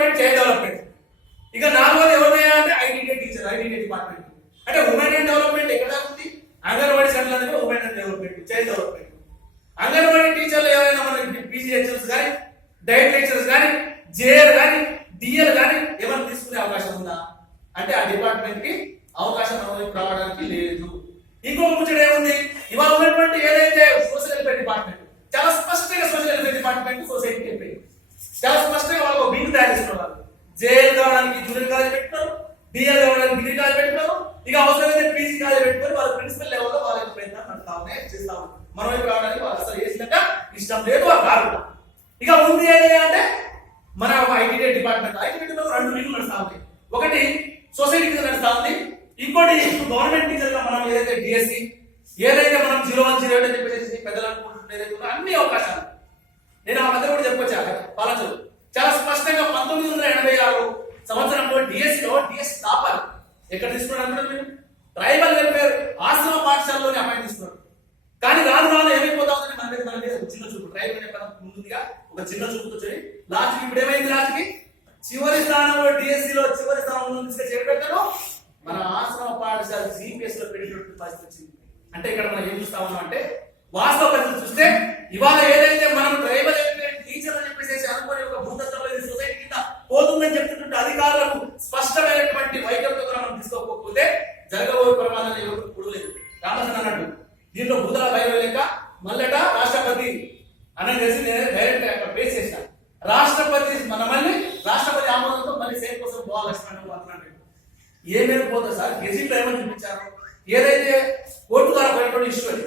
Development, child development. ఇక నాలుగోది ఎవరైనా అంటే ఐటీడీ టీచర్, ఐటీడీ డిపార్ట్మెంట్. అంటే ఉమెన్ అండ్ డెవలప్మెంట్ ఎక్కడ ఉంది? అంగన్వాడీ సెంటర్ అనేది women and development, child development. Anganwadi టీచర్లు ఎవరైనా మనకి పీజీహెచ్ఎస్ కానీ, డైట్ లెక్చరర్స్ కానీ, జేఎల్ కానీ, డిఎల్ కానీ ఏమైనా తీసుకునే అవకాశం ఉందా అంటే ఆ డిపార్ట్మెంట్ కి అవకాశం రావడానికి లేదు. ఇంకో ముచ్చట ఏముంది? ఇవాళ ఉన్నటువంటి ఏదైతే సోషల్ వెల్ఫేర్ డిపార్ట్మెంట్ చాలా స్పష్టంగా సోషల్ వెల్ఫేర్ డిపార్ట్మెంట్ సొసైటీకి చెప్పేది. చాలా స్పష్టంగా వాళ్ళకు బిల్లు తయారు చేస్తున్నారు. జేఎల్ కావడానికి జూనియర్ కాలేజ్ పెట్టుకున్నారు, డిఎల్ కావడానికి డిగ్రీ కాలేజ్ పెట్టుకున్నారు, ఇక అవసరమైతే పీజీ కాలేజ్ పెట్టుకుని వాళ్ళ ప్రిన్సిపల్ లెవెల్లో వాళ్ళ ప్రయత్నం నడుస్తామనే చేస్తాము. మనం వైపు రావడానికి వాళ్ళు అసలు చేసినాక ఇష్టం లేదు వాళ్ళు కాదు. ఇక ఉంది ఏది అంటే మన ఐటీడీ డిపార్ట్మెంట్. ఐటీడీలో 2 వింగ్లు నడుస్తా ఉన్నాయి. ఒకటి సొసైటీ కింద నడుస్తా ఉంది, ఇంకోటి గవర్నమెంట్ టీచర్ గా మనం ఏదైతే డిఎస్సి, ఏదైతే మనం 0108 అని చెప్పేసి పెద్దలు అనుకుంటున్న అన్ని అవకాశాలు నేను ఆ మధ్య కూడా చెప్పొచ్చా పాలనలు చాలా స్పష్టంగా 1986 సంవత్సరంలో డిఎస్సిలో డిఎస్సి టాపర్ ఎక్కడ తీసుకున్నారు? మీరు ట్రైబల్ వెల్ఫేర్ ఆశ్రమ పాఠశాలలోనే అపాయింట్ తీసుకున్నారు. కానీ రాను రాను ఏమైపోతా ఉందని మన మీద చిన్న చూపు, ట్రైబల్ అనే పదం ముందుగా ఒక చిన్న చూపుతో వచ్చి లాస్ట్ ఇప్పుడు ఏమైంది? లాస్ట్కి చివరి స్థానంలో డిఎస్సిలో చివరి స్థానంలో చేపట్టారు మన ఆశ్రమ పాఠశాల సిపిఎస్ లో పెట్టినటువంటి పరిస్థితి వచ్చింది. అంటే ఇక్కడ మనం ఏం చూస్తా ఉన్నాం అంటే వాస్తవ పరిస్థితి చూస్తే ఇవాళ ఏదైతే మనం ట్రైబల్ టీచర్ అని చెప్పేసి అనుకునే ఒక భూతత్వంలో సొసైటీ కింద పోతుందని చెప్తున్నటువంటి అధికారులకు స్పష్టమైనటువంటి వైద్యంతో మనం తీసుకోకపోతే జరగబోయే ప్రమాదాలు ఎవరు కూడలేదు. రామచంద్ర అన్నట్టు దీంట్లో భూతల భైరవ లెక్క మల్లట రాష్ట్రపతి అని తెలిసి నేను డైరెక్ట్ అక్కడ పేస్ చేసిన రాష్ట్రపతి మళ్ళీ రాష్ట్రపతి ఆమోదంతో మళ్ళీ సేమ్ కోసం పోవాల్సిన ఏమేమి పోతుంది సార్? గెజిట్ ఏమని చూపించారు? ఏదైతే కోర్టు ద్వారా పోయినటువంటి ఇష్యూ అది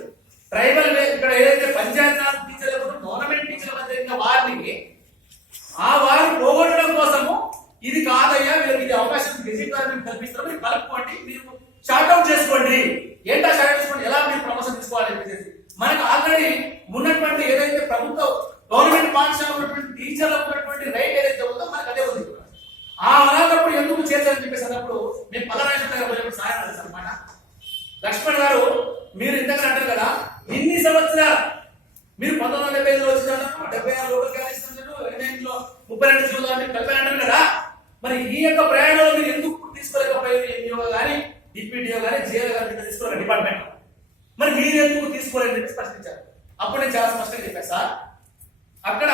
ట్రైబల్ ఇక్కడ ఏదైతే పంచాయతీరాజ్ టీచర్ లేకపోతే గవర్నమెంట్ టీచర్ల మధ్య వారిని ఆ వారు పోగొట్టడం కోసము ఇది కాదయ్యా మీరు ఇది అవకాశం గెజిట్ ద్వారా మీరు కల్పిస్తారు, మీరు కలుపుకోండి, మీరు షార్ట్అవుట్ చేసుకోండి. ఏంటా షార్ట్అవుట్ చేసుకోండి, ఎలా మీరు ప్రమోషన్ తీసుకోవాలని చెప్పేసి మనకు ఆల్రెడీ ఉన్నటువంటి ఏదైతే ప్రభుత్వ గవర్నమెంట్ పాఠశాల ఉన్నటువంటి టీచర్లకు ఉన్నటువంటి రైట్ ఏదైతే ఉందో మనకు అదే ఉంది. ఆ అలాంటప్పుడు ఎందుకు చేశారని చెప్పేసి అన్నప్పుడు మేము పల్లరాజు సాయం అనమాట. లక్ష్మణ్ గారు మీరు ఇంతగా అంటారు కదా ఇన్ని సంవత్సరాలు మీరు 1975లో వచ్చినారు, 76 లోకల్ గ్యాస్ ఇస్తున్నారు, 89లో 32 జిల్లాలు కలిపి అంటారు కదా. మరి ఈ యొక్క ప్రయాణంలో మీరు ఎందుకు తీసుకోలేకపోయారు? ఎంఈఓ కానీ, డిప్యూటీఓ కానీ, జేఏ కానీ తీసుకోవాలి డిపార్ట్మెంట్. మరి మీరు ఎందుకు తీసుకోలేదని చెప్పి ప్రశ్నించారు. అప్పుడు నేను చాలా స్పష్టంగా చెప్పాను సార్, అక్కడ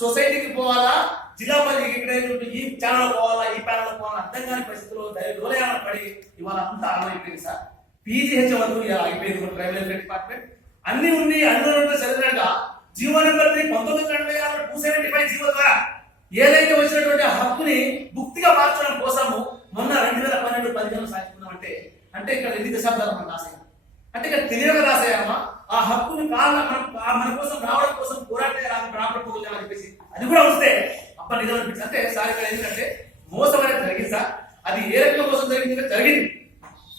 సొసైటీకి పోవాలా, జిల్లా పరిధికి ఇక్కడ ఈ ఛానల్ పోవాలా, ఈ ప్యానల్ పోవాలా అర్థం కాని పరిస్థితుల్లో దోలయాన పడి ఇవాళ అంతా అయిపోయింది సార్. పీజీహెచ్ వరకు అయిపోయింది ట్రైబల్ వెల్ఫేర్ డిపార్ట్మెంట్. అన్ని ఉంది అందులో చదివినట్టుగా జీవో నెంబర్ 1996 275 జీవో ద్వారా ఏదైతే వచ్చినటువంటి హక్కుని భుక్తిగా మార్చడం కోసము మొన్న 2012-15 సాధించుకున్నాం. అంటే ఇక్కడ ఎన్ని దశాబ్దాలు మనం రాసాము అంటే ఇక్కడ తెలియక రాసాయమ్మా. ఆ హక్కుని మన కోసం రావడం కోసం రాబట్టుకోలేమని చెప్పేసి అది కూడా వస్తే అప్పటి నిజం అనిపించింది. అంటే సార్ ఇక్కడ ఎందుకంటే మోసం అనేది జరిగింది సార్, అది ఏ రకంగా మోసం జరిగింది జరిగింది,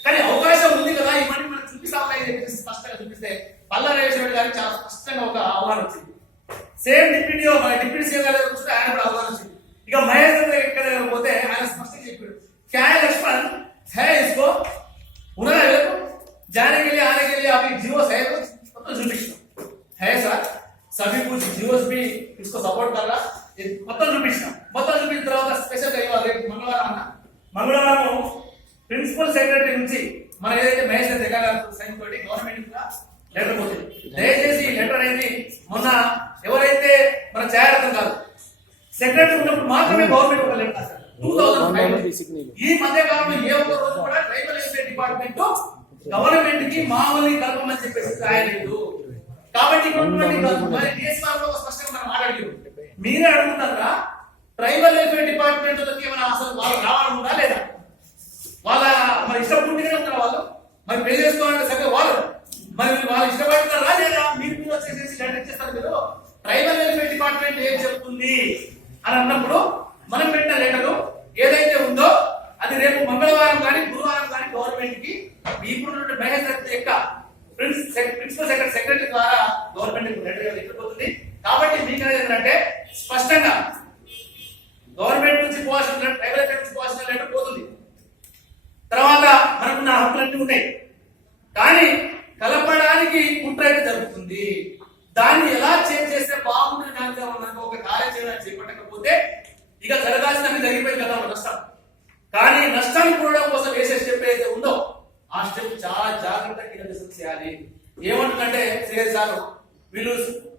కానీ అవకాశం ఉంది కదా ఇవన్నీ మనం చూపిస్తామని చెప్పేసి స్పష్టంగా చూపిస్తే పల్లారేశ్వర గారికి చాలా స్పష్టంగా ఒక అవగాహన వచ్చింది. సేమ్ డిప్యూటీ సీఎం గారి దగ్గర చూస్తే ఆయన కూడా అవగాహన వచ్చింది. ఇక మహేష్ ఎక్కడ పోతే ఆయన స్పష్టంగా చెప్పాడు क्या है लक्ष्मण है इसको उन्होंने जाने के लिए आने के लिए अभी जीवोस है तो जुडिशन है सर सभी कुछ जीवोस भी इसको सपोर्ट कर रहा మొత్తం చూపించిన తర్వాత స్పెషల్ గా ఇవాళ రేపు మంగళవారం ప్రిన్సిపల్ సెక్రటరీ నుంచి మన ఏదైతే మహేష్ దగ్గర సైన్ తోటి గవర్నమెంట్ లెటర్ పోతుంది. దయచేసి ఈ లెటర్ అనేది మొన్న ఎవరైతే మన చేయాలని కాదు సెక్రటరీ ఉన్నప్పుడు మాత్రమే గవర్నమెంట్ ఒక లెటర్ రాశారు 2005. ఈ మధ్య కాలంలో ఏ ఒక్క రోజు కూడా ట్రైబల్ వెల్ఫేర్ డిపార్ట్మెంట్ గవర్నమెంట్ కి మామూలు కలపమని చెప్పేసి రాయలేదు. కాబట్టి స్పష్టంగా మనం మాట్లాడలేదు. మీరే అడుగుతారా ట్రైబల్ వెల్ఫేర్ డిపార్ట్మెంట్ ఏమైనా అసలు వాళ్ళు రావాలనుకుందా లేదా? వాళ్ళ మరి ఇష్టపూర్తిగానే ఉంటారు వాళ్ళు, మరి పెళ్లి చేసుకోవాలంటే సరే వాళ్ళు మరి వాళ్ళు ఇష్టపడుతున్నారా లేదా? మీరు వచ్చేసేసి లెటర్ ఇచ్చేస్తారు. మీరు ట్రైబల్ వెల్ఫేర్ డిపార్ట్మెంట్ ఏం చెప్తుంది అని అన్నప్పుడు మనం పెట్టిన లెటరు ఏదైతే ఉందో అది రేపు మంగళవారం కానీ గురువారం కానీ గవర్నమెంట్ కి ఇప్పుడు మహేష్ యొక్క ప్రిన్సిపల్ సెక్రటరీ ద్వారా గవర్నమెంట్ లెటర్ ఎక్కిపోతుంది. కాబట్టి మీకు ఏంటంటే స్పష్టంగా గవర్నమెంట్ నుంచి పోవాల్సిన ట్రైబల్ వెల్ఫేర్ నుంచి పోవాల్సిన లెటర్ పోతుంది. తర్వాత మనకున్న హక్కులన్నీ ఉన్నాయి, కానీ కలపడానికి కుట్ర అయితే జరుగుతుంది. దాన్ని ఎలా చేంజ్ చేస్తే బాగుంటుంది దానిగా మనకు ఒక కార్యాచరణ చేపట్టకపోతే ఇక జరగాల్సిన జరిగిపోయింది కదా నష్టం. కానీ నష్టాన్ని కూడడం కోసం వేసే స్టెప్ ఏదైతే ఉందో ఆ స్టెప్ చాలా జాగ్రత్తగా కింద చేయాలి. ఏమంటుందంటే సిఎస్ సార్ వీళ్ళు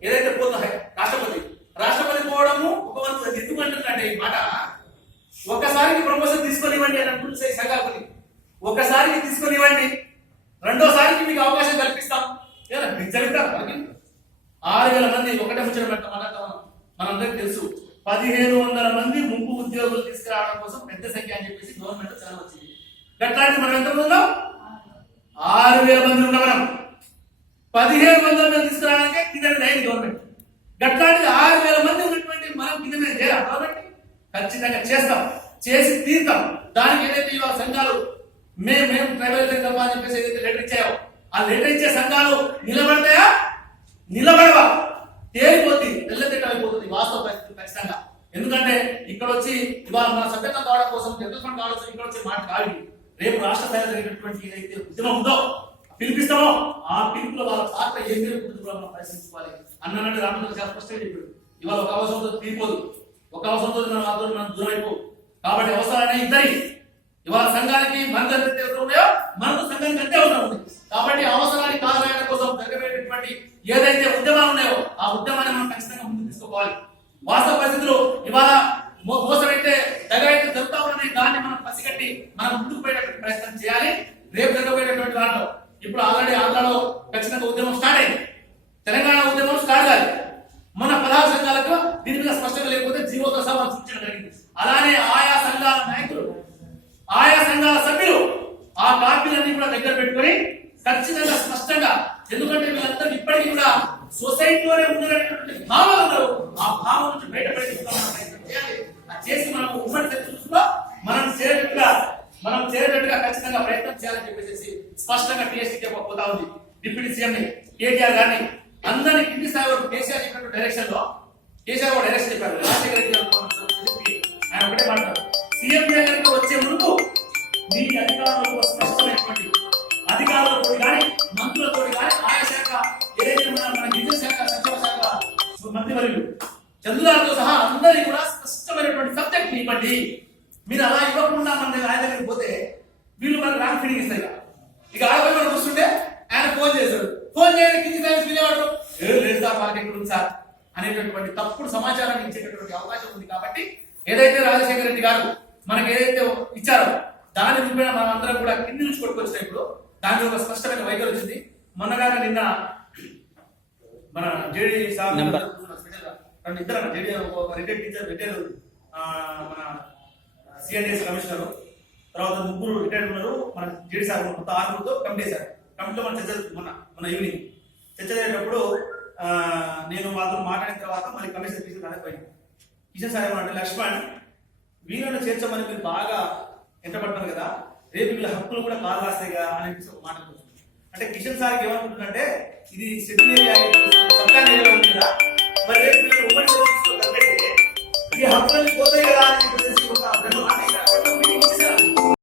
ఏదైతే పోతాయి రాష్ట్రపతి పోవడము ఒక వంతు ఎందుకంటుందంటే ఈ మాట ఒకసారికి ప్రమోషన్ తీసుకొనివ్వండి అని అంటుంది సంకల్పని. ఒకసారికి తీసుకొనివ్వండి, రెండోసారికి మీకు అవకాశం కల్పిస్తాం. ఏదైనా జరుగుతారు 6,000 మంది ఒకటే ముచ్చట పెడతాం. మనందరికీ తెలుసు 1,500 మంది ముంపు ఉద్యోగులు తీసుకురావడం కోసం పెద్ద సంఖ్య అని చెప్పేసి గవర్నమెంట్ చాలా వచ్చింది. గట్లాంటి మనం ఎంత ఉందో 6,000 మంది ఉన్నాం. మనం 1,700 మంది తీసుకురావడానికే కింద అయింది గవర్నమెంట్. గట్లాంటి 6,000 మంది ఉన్నటువంటి మనం కింద చేయాలి గవర్నమెంట్. ఖచ్చితంగా చేస్తాం, చేసి తీరుతాం. దానికి ఏదైతే ఇవాళ సంఘాలు మేము ట్రైబల్ కలపాలని చెప్పేసి ఏదైతే లెటర్ ఇచ్చాయో ఆ లెటర్ ఇచ్చే సంఘాలు నిలబడతాయా నిలబడవా తేలిపోతుంది, తెల్లతిట్టమైపోతుంది వాస్తవ పరిస్థితి ఖచ్చితంగా. ఎందుకంటే ఇక్కడ వచ్చి ఇవాళ మన సభ్యత్వం కావడం కోసం జనరల్ ఫండ్ కావాల్సి ఇక్కడ వచ్చే మాట కాదు. రేపు రాష్ట్ర స్థాయిలో జరిగినటువంటి ఏదైతే ఉద్యమం ఉందో పిలిపిస్తామో ఆ పిలుపులో వాళ్ళ పాత్ర ఏం మనం పరిశీలించుకోవాలి అన్నట్టు రామచంద్ర చాలా స్పష్టంగా చెప్పాడు. ఇవాళ ఒక అవసరంతో తీరిపోదు, ఒక అవసరంతో మనం దూరం అయిపో. కాబట్టి అవసరాలనే ఇద్దరి ఇవాళ సంఘానికి మనకు ఎంత ఉన్నాయో మనకు సంఘానికి అంతే అవసరం ఉంది. కాబట్టి అవసరానికి కారణాల కోసం జరగబోయేటటువంటి ఏదైతే ఉద్యమాలు ఉన్నాయో ఆ ఉద్యమాన్ని మనం ఖచ్చితంగా ముందుకు తీసుకోవాలి. వాస్తవ పరిస్థితులు ఇవాళ మోసమైతే దగైతే జరుగుతా ఉన్నది, దాన్ని మనం పసిగట్టి మనం ముందుకు పోయేటటువంటి ప్రయత్నం చేయాలి. రేపు జరగబోయేటటువంటి దాంట్లో ఇప్పుడు ఆల్రెడీ ఆంధ్రలో ఖచ్చితంగా ఉద్యమం స్టార్ట్ అయింది, తెలంగాణ ఉద్యమం స్టార్ట్ కాదు. మన 16 సంఘాలకు దీని మీద స్పష్టంగా లేకపోతే జీవోతో సహా సూచన జరిగింది. అలానే ఆయా సంఘాల నాయకులు ఆయా సంఘాల సభ్యులు ఆ కాపీలన్నీ కూడా దగ్గర పెట్టుకొని ఖచ్చితంగా స్పష్టంగా, ఎందుకంటే వీళ్ళందరూ ఇప్పటికీ కూడా సొసైటీలోనే ఉన్నటువంటి భావాలు ఉన్నారు, ఆ భావం నుంచి బయటపడి చేసి మనం ఉమ్మడి చర్చలో మనం చేరేటట్టుగా ఖచ్చితంగా ప్రయత్నం చేయాలని చెప్పేసి స్పష్టంగా టీఎస్సీ చెప్పకపోతా ఉంది. డిప్యూటీ సీఎం కేటీఆర్ గారిని అందరినీ కింది స్థాయి వరకు కేసీఆర్ చెప్పినట్టు డైరెక్షన్ లో కేసీఆర్ కూడా డైరెక్షన్ చెప్పారు. రాజశేఖర రెడ్డి ఆయన ఒకటే మాట్లాడారు, సీఎం గారికి వచ్చే ముందు మీ అధికారులకు స్పష్టమైనటువంటి అధికారులతో కానీ మంత్రులతో కానీ ఆయా శాఖ ఏదైతే మన గిరిజన శాఖ సంక్షేమ శాఖ మంత్రివర్యులు చంద్రులతో సహా అందరికీ కూడా స్పష్టమైనటువంటి సబ్జెక్ట్ ఇవ్వండి. మీరు అలా ఇవ్వకుండా మన ఆయన దగ్గరికి పోతే వీళ్ళు మనకు ర్యాంక్ ఫీడింగ్ ఇస్తాయి. ఇక ఆడపై మనం చూస్తుంటే ఆయన ఫోన్ చేశాడు, ఫోన్ చేయడానికి కింది టైం పిలిచేవాడు లేదు సార్ వాళ్ళకి ఎక్కడ ఉంది సార్ అనేటటువంటి తప్పుడు సమాచారాన్ని ఇచ్చేటటువంటి అవకాశం ఉంది. కాబట్టి ఏదైతే రాజశేఖర రెడ్డి గారు మనకి ఏదైతే ఇచ్చారో దాని రూపేణ మనం అందరం కూడా కింది నుంచి కొట్టుకొచ్చిన ఇప్పుడు దాని ఒక స్పష్టమైన వైఖరి వచ్చింది. మొన్నగానే నిన్న మన జేడీ సార్ ఇద్దరు జేడీ రిటైర్డ్ టీచర్ రిటైర్డ్ మన సిఎన్ఎస్ కమిషనర్ తర్వాత 3 రిటైర్డ్ ఉన్నారు. మన జేడీ సార్ మొత్తం 6 కమిటీ సార్ కమిటీలో మన చర్చ మన ఈవినింగ్ చర్చ జరిగేటప్పుడు నేను వాళ్ళతో మాట్లాడిన తర్వాత మళ్ళీ కమిషనర్ కిషన్ సార్ పోయింది. కిషన్ సార్ ఏమంటే లక్ష్మణ్ వీళ్ళని చేర్చమని మీరు బాగా ఎంటపడుతున్నారు కదా, రేపు వీళ్ళ హక్కులు కూడా కాలు రాస్తాయిగా అని ఒక మాట అంటే కిషన్ సార్కి ఏమనుకుంటుందంటే ఇది సెటిల్ ఏరియా సర్కార్ ఏరియా ఉంది కదా, మరి రేపు వీళ్ళు ఉమ్మడి ఈ హక్కులన్నీ పోతాయి